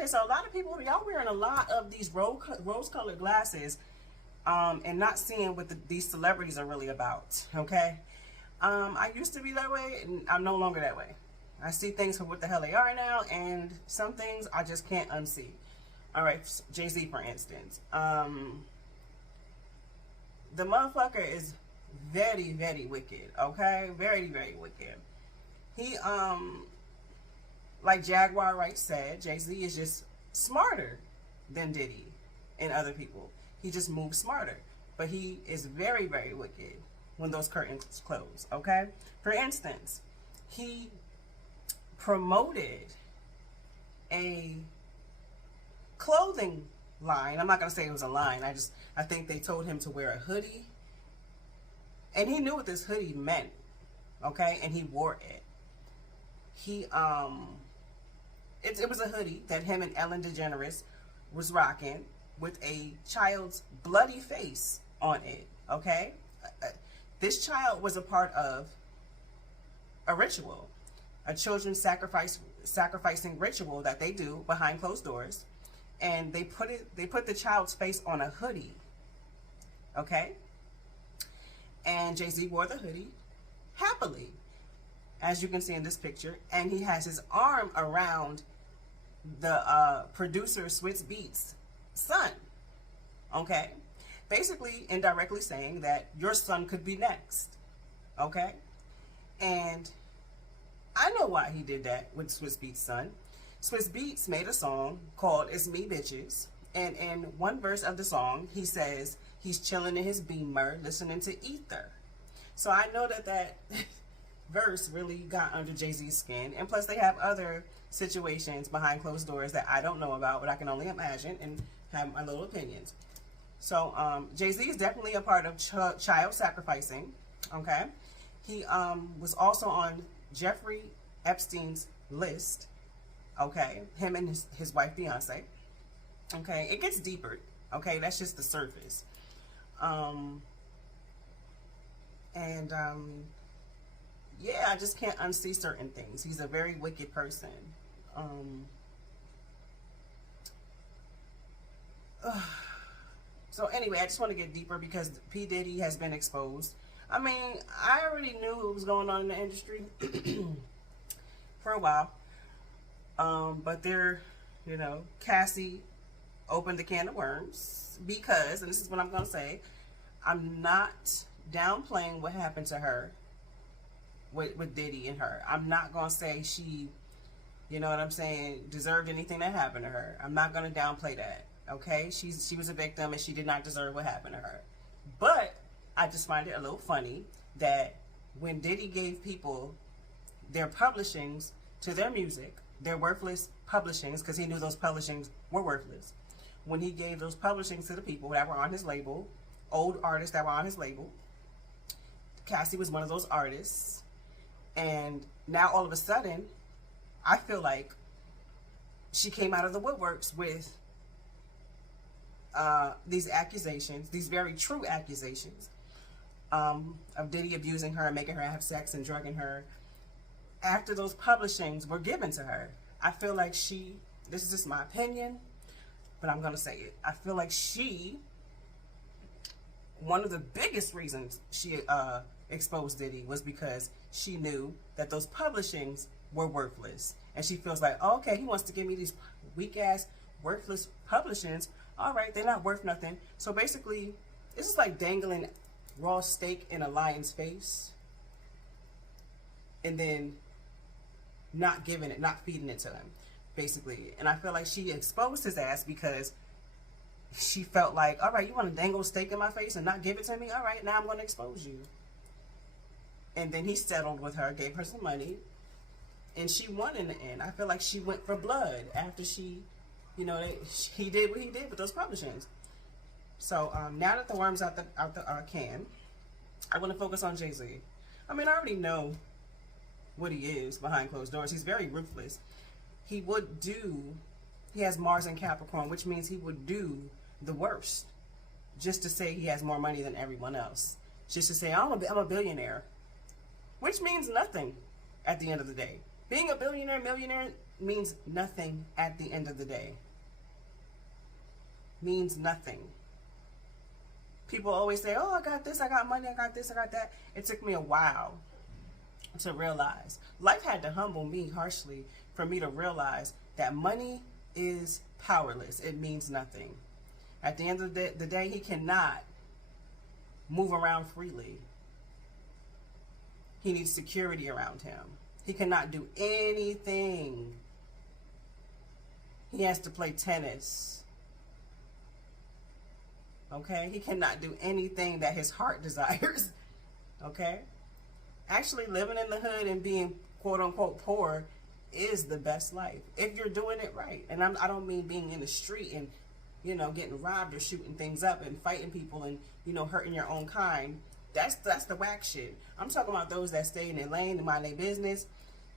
Okay, so a lot of people, y'all wearing a lot of these rose-colored glasses and not seeing what these celebrities are really about, okay? I used to be that way, and I'm no longer that way. I see things for what the hell they are now, and some things I just can't unsee. All right, Jay-Z, for instance. The motherfucker is very, very wicked, okay? Very, very wicked. He, like 𝐍𝐢𝐜𝐸 said, Jay-Z is just smarter than Diddy and other people. He just moves smarter. But he is very, very wicked when those curtains close, okay? For instance, he promoted a clothing line. I'm not going to say it was a line. I think they told him to wear a hoodie. And he knew what this hoodie meant, okay? And he wore it. It was a hoodie that him and Ellen DeGeneres was rocking with a child's bloody face on it, okay? This child was a part of a ritual, a children's sacrificing ritual that they do behind closed doors, and they put the child's face on a hoodie, okay? And Jay-Z wore the hoodie happily, as you can see in this picture, and he has his arm around the producer Swizz Beatz' son, okay? Basically, indirectly saying that your son could be next, okay? And I know why he did that with Swizz Beatz' son. Swizz Beatz made a song called It's Me Bitches, and in one verse of the song, he says he's chilling in his Beamer, listening to Ether. So I know that verse really got under Jay-Z's skin, and plus they have other situations behind closed doors that I don't know about, but I can only imagine and have my little opinions. So Jay-Z is definitely a part of child sacrificing, okay? He was also on Jeffrey Epstein's list, okay? Him and his wife Beyonce, okay? It gets deeper, okay? That's just the surface. Yeah, I just can't unsee certain things. He's a very wicked person. So anyway, I just want to get deeper because P. Diddy has been exposed. I mean, I already knew what was going on in the industry for a while. But they're, you know, Cassie opened the can of worms because, and this is what I'm going to say, I'm not downplaying what happened to her with Diddy and her. I'm not going to say she, you know what I'm saying, deserved anything that happened to her. I'm not going to downplay that, okay? She was a victim and she did not deserve what happened to her. But I just find it a little funny that when Diddy gave people their publishings to their music, their worthless publishings, because he knew those publishings were worthless, when he gave those publishings to the people that were on his label, old artists that were on his label, Cassie was one of those artists. And now all of a sudden, I feel like she came out of the woodworks with these accusations, these very true accusations of Diddy abusing her and making her have sex and drugging her after those publishings were given to her. I feel like she, this is just my opinion, but I'm going to say it. I feel like she, one of the biggest reasons she exposed Diddy was because she knew that those publishings were worthless. And she feels like, oh, okay, he wants to give me these weak-ass, worthless publishings. All right, they're not worth nothing. So basically, it's just like dangling raw steak in a lion's face and then not giving it, not feeding it to him, basically. And I feel like she exposed his ass because she felt like, all right, you want to dangle steak in my face and not give it to me? All right, now I'm going to expose you. And then he settled with her, gave her some money, and she won in the end. I feel like she went for blood after she, you know, he did what he did with those publishings. So now that the worm's out the can, I want to focus on Jay-Z. I mean, I already know what he is behind closed doors. He's very ruthless. He has Mars in Capricorn, which means he would do the worst just to say he has more money than everyone else. Just to say, I'm a billionaire. Which means nothing at the end of the day. Being a billionaire, millionaire, means nothing at the end of the day. Means nothing. People always say, oh, I got this, I got money, I got this, I got that. It took me a while to realize. Life had to humble me harshly for me to realize that money is powerless. It means nothing. At the end of the day, he cannot move around freely. He needs security around him. He cannot do anything. He has to play tennis. Okay? He cannot do anything that his heart desires. Okay? Actually, living in the hood and being quote unquote poor is the best life if you're doing it right. And I don't mean being in the street and, you know, getting robbed or shooting things up and fighting people and, you know, hurting your own kind. That's the whack shit. I'm talking about those that stay in their lane and mind their business,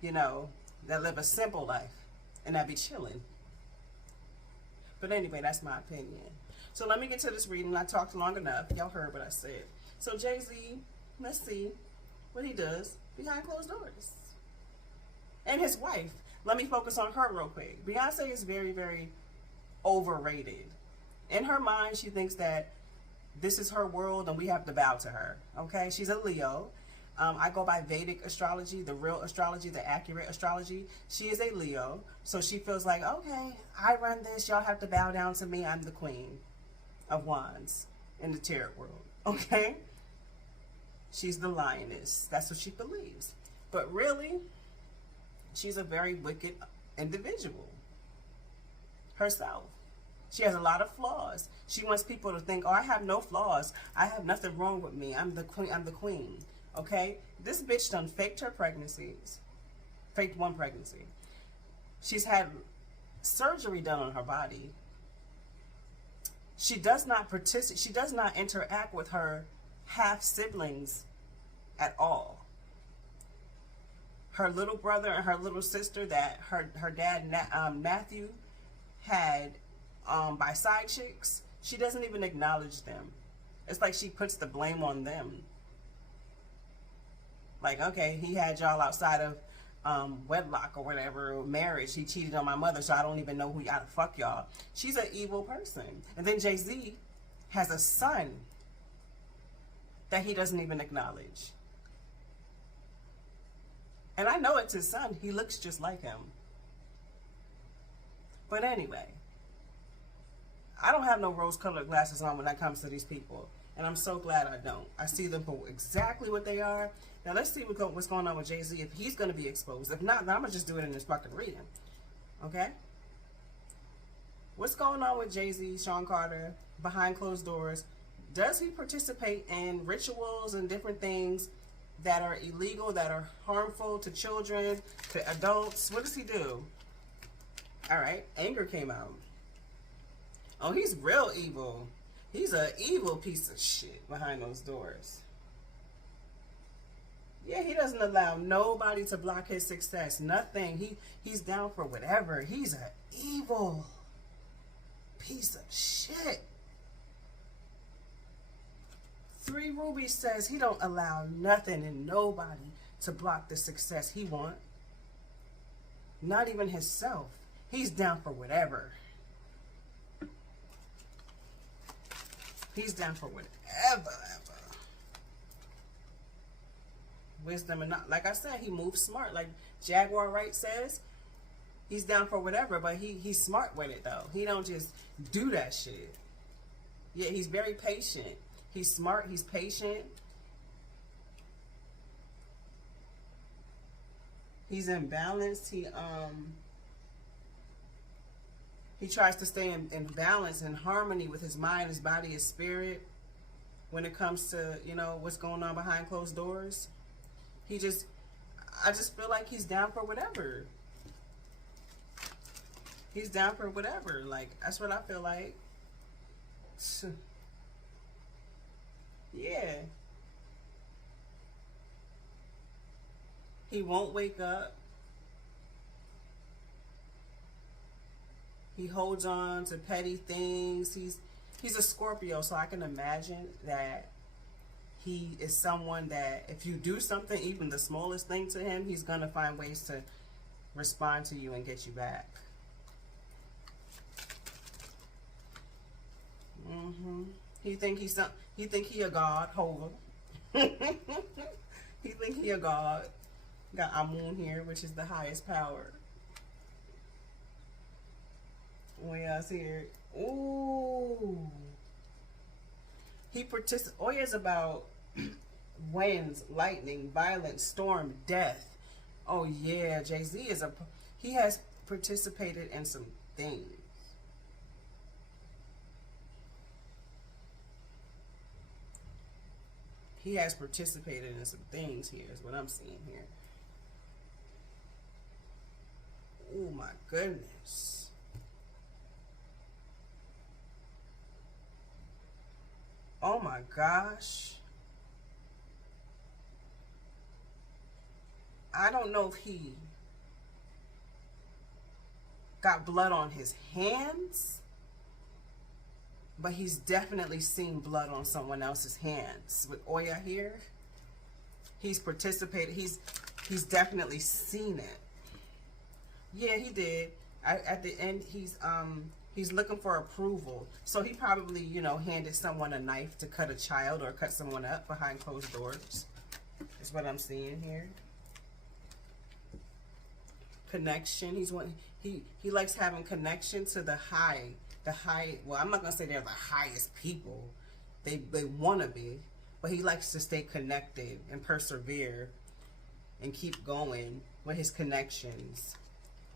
you know, that live a simple life and that be chilling. But anyway, that's my opinion. So let me get to this reading. I talked long enough. Y'all heard what I said. So Jay-Z, let's see what he does behind closed doors. And his wife. Let me focus on her real quick. Beyonce is very, very overrated. In her mind, she thinks that this is her world and we have to bow to her. Okay? She's a Leo. I go by Vedic astrology, the real astrology, the accurate astrology. She is a Leo. So she feels like, okay, I run this. Y'all have to bow down to me. I'm the queen of wands in the tarot world. Okay? She's the lioness. That's what she believes. But really, she's a very wicked individual herself. She has a lot of flaws. She wants people to think, oh, I have no flaws. I have nothing wrong with me. I'm the queen. I'm the queen. Okay? This bitch done faked her pregnancies. Faked one pregnancy. She's had surgery done on her body. She does not participate. She does not interact with her half siblings at all. Her little brother and her little sister that her dad Matthew had by side chicks, she doesn't even acknowledge them. It's like she puts the blame on them. Like, okay, he had y'all outside of wedlock or whatever, or marriage. He cheated on my mother, so I don't even know how to fuck y'all. She's an evil person. And then Jay-Z has a son that he doesn't even acknowledge. And I know it's his son. He looks just like him. But anyway, I don't have no rose-colored glasses on when it comes to these people. And I'm so glad I don't. I see them for exactly what they are. Now let's see what's going on with Jay-Z, if he's going to be exposed. If not, then I'm going to just do it in this fucking reading. Okay? What's going on with Jay-Z, Sean Carter, behind closed doors? Does he participate in rituals and different things that are illegal, that are harmful to children, to adults? What does he do? Alright, anger came out. Oh, he's real evil. He's an evil piece of shit behind those doors. Yeah, he doesn't allow nobody to block his success. Nothing. He's down for whatever. He's an evil piece of shit. 3 Rubies says he don't allow nothing and nobody to block the success he want. Not even himself. He's down for whatever. He's down for whatever. Wisdom and not, like I said, he moves smart. Like Jaguar Wright says, he's down for whatever, but he's smart with it though. He don't just do that shit. Yeah, he's very patient. He's smart, he's patient. He's in balance. He tries to stay in balance and harmony with his mind, his body, his spirit when it comes to, you know, what's going on behind closed doors. I just feel like he's down for whatever. He's down for whatever. Like, that's what I feel like. Yeah. He won't wake up. He holds on to petty things. He's a Scorpio, so I can imagine that he is someone that if you do something, even the smallest thing to him, he's going to find ways to respond to you and get you back. He think he's some. He think he a god, Hova. He think he a god. Got Amun here, which is the highest power. Way else here. Ooh. He participates. Oya is about winds, lightning, violence, storm, death. Oh yeah, Jay-Z is he has participated in some things. He has participated in some things here, is what I'm seeing here. Oh my goodness. Oh my gosh. I don't know if he got blood on his hands, but he's definitely seen blood on someone else's hands. With Oya here, he's participated. He's definitely seen it. Yeah, he did. At the end, he's looking for approval. So he probably, you know, handed someone a knife to cut a child or cut someone up behind closed doors. Is what I'm seeing here. Connection. He likes having connection to the high. Well, I'm not gonna say they're the highest people. They want to be, but he likes to stay connected and persevere and keep going with his connections.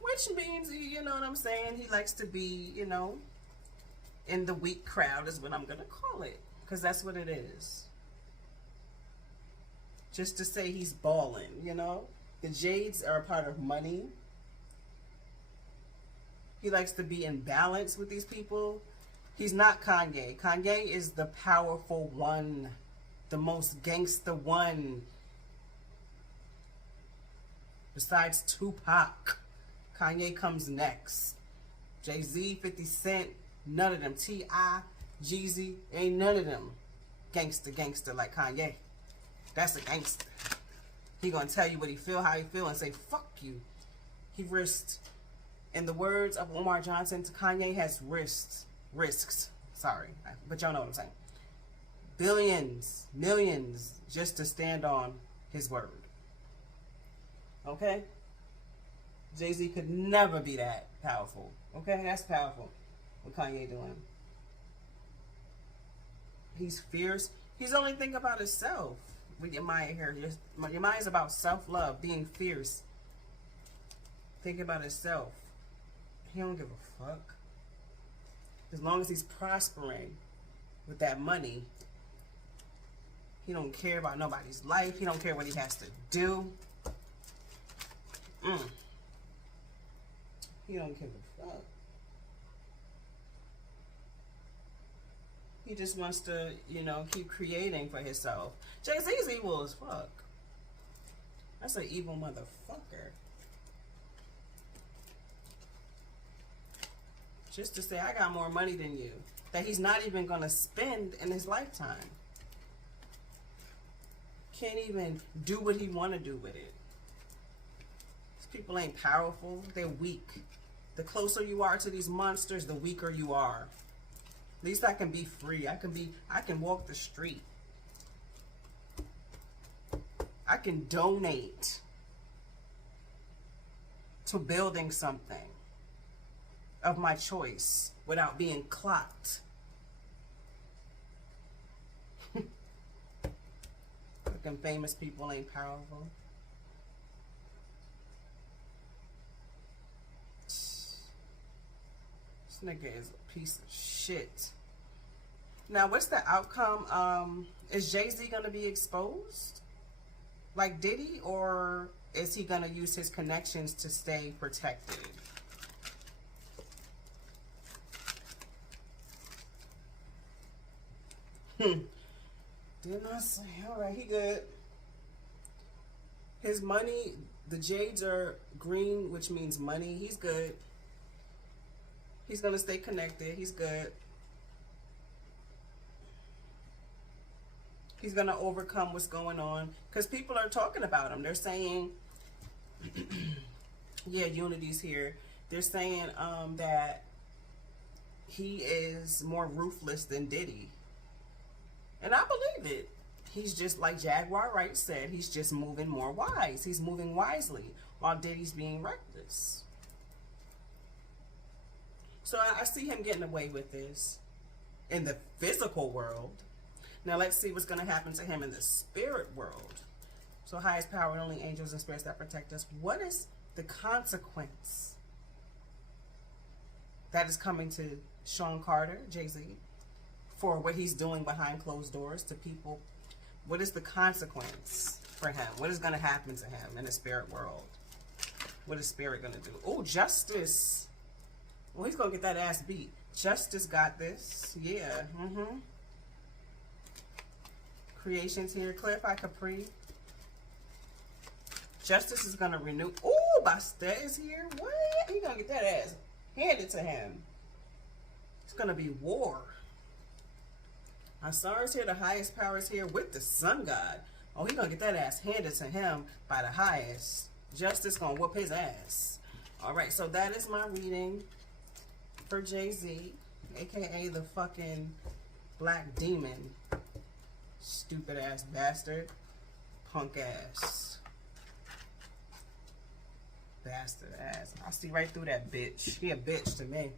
Which means, you know what I'm saying, he likes to be, you know, in the weak crowd is what I'm going to call it. Because that's what it is. Just to say he's balling, you know. The Jades are a part of money. He likes to be in balance with these people. He's not Kanye. Kanye is the powerful one. The most gangster one. Besides Tupac. Kanye comes next. Jay-Z, 50 Cent, none of them. T.I., Jeezy, ain't none of them gangster like Kanye. That's a gangster. He gonna tell you what he feel, how he feel, and say, fuck you. He risked, in the words of Omar Johnson, Kanye has risks, sorry, but y'all know what I'm saying. Billions, millions, just to stand on his word. Okay? Jay-Z could never be that powerful. Okay, that's powerful. What Kanye doing? He's fierce. He's only thinking about himself. With your mind here, your mind is about self-love, being fierce. Thinking about himself. He don't give a fuck. As long as he's prospering with that money, he don't care about nobody's life. He don't care what he has to do. He don't give a fuck. He just wants to, you know, keep creating for himself. Jay-Z's evil as fuck. That's an evil motherfucker. Just to say, I got more money than you. That he's not even going to spend in his lifetime. Can't even do what he want to do with it. These people ain't powerful. They're weak. The closer you are to these monsters, the weaker you are. At least I can be free. I can walk the street. I can donate to building something of my choice without being clocked. Fucking famous people ain't powerful. This nigga is a piece of shit. Now, what's the outcome? Is Jay-Z gonna be exposed like Diddy, or is he gonna use his connections to stay protected? Didn't I say? All right, he good. His money, the Jades are green, which means money. He's good. He's gonna stay connected. He's good. He's gonna overcome what's going on, because people are talking about him. They're saying Yeah, Unity's here. They're saying that he is more ruthless than Diddy. And I believe it. He's just, like 𝐍𝐢𝐜𝐿 said, he's just moving more wise. He's moving wisely while Diddy's being reckless. So I see him getting away with this in the physical world. Now let's see what's going to happen to him in the spirit world. So highest power, only angels and spirits that protect us. What is the consequence that is coming to Sean Carter, Jay-Z, for what he's doing behind closed doors to people? What is the consequence for him? What is going to happen to him in the spirit world? What is spirit going to do? Oh, justice. Well, he's going to get that ass beat. Justice got this. Yeah. Creations here. Clarify Capri. Justice is going to renew. Oh, Bastet is here. What? He's going to get that ass handed to him. It's going to be war. Asar's here. The highest power is here with the sun god. Oh, he's going to get that ass handed to him by the highest. Justice going to whoop his ass. All right, so that is my reading for Jay-Z, a.k.a. the fucking black demon. Stupid ass bastard. Punk ass. Bastard ass. I see right through that bitch. He a bitch to me.